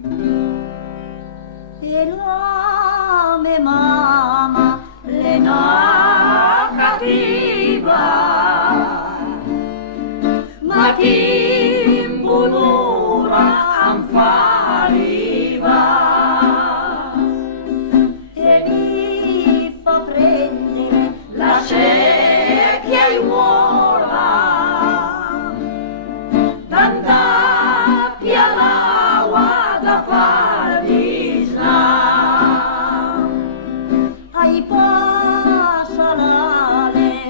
E la me mama le nacativa, ma chi in bunura anfariva e mi fa prendere la secchia e uola d'andare all'acqua da farvi sna ai passalale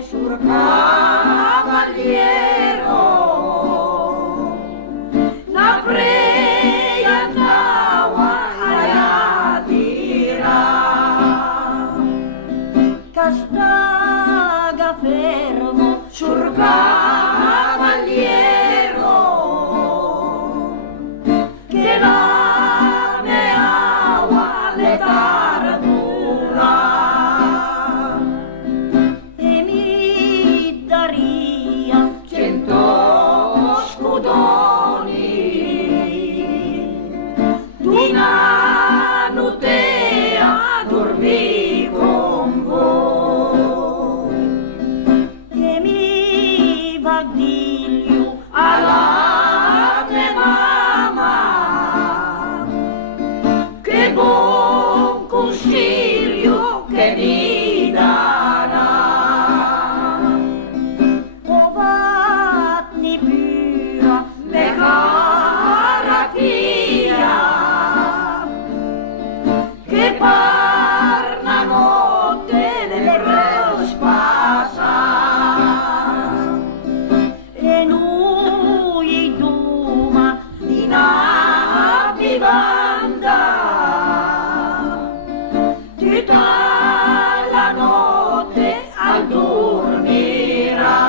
sul cavaliero na preia andava a tira castaga fermo sul cavaliero che la meava le tardura e mi daria 100 scudoni d'una notte a dormì con voi e mi vagdiglio alla mia mamma che buon consiglio che mi darà ovatni pura me cara figlia che par la notte le breus passa e noi duma di una vivanda tutta la notte al dormirà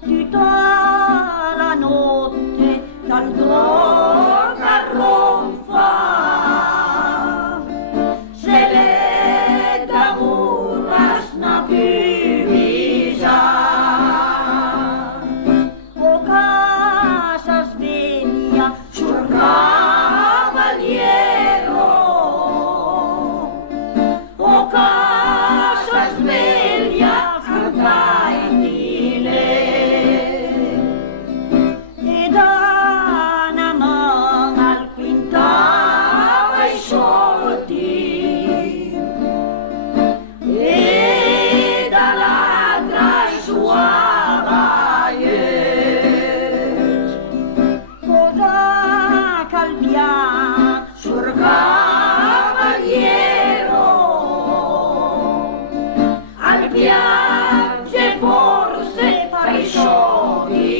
tutta la notte dal dormir ronfa se le damuras na pivisa o casa sveglia sul cavaliero o casa sveglia cantai lei e da una mano al quintale i soldi e dall'altra sua baguette cosa calvia sul cavaliero al piange forse fare i soldi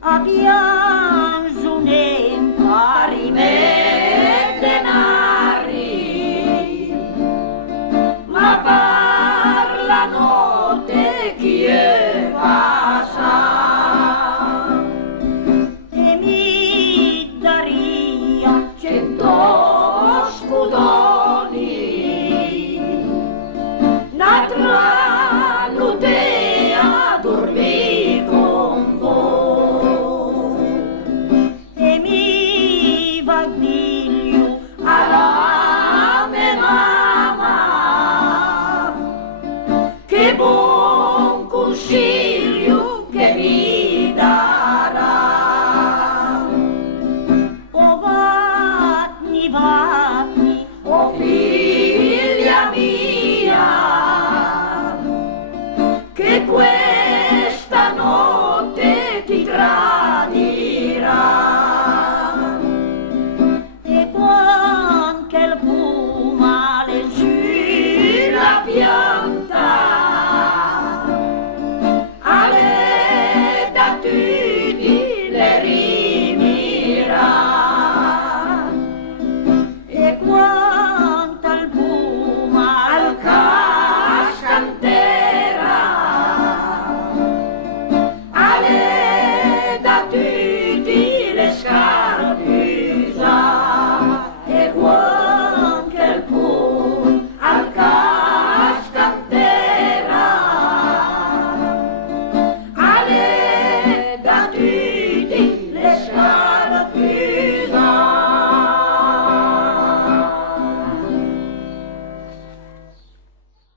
a pianzo ne impari me denari ma par la notte chi è passa e mi daria 100 scudoni n'altra notte a dormì con voi e mi vagdiglio alla mia mamma che buon consiglio che mi darà o vatni vatni o figlia mia che questa notte ti tradirà e quando il pomale sulla pianta alle da tutti le rimirà e quanto il pomale cascantera alle da tutti le scarpisa e quanto il pomale cascantera alle da tutti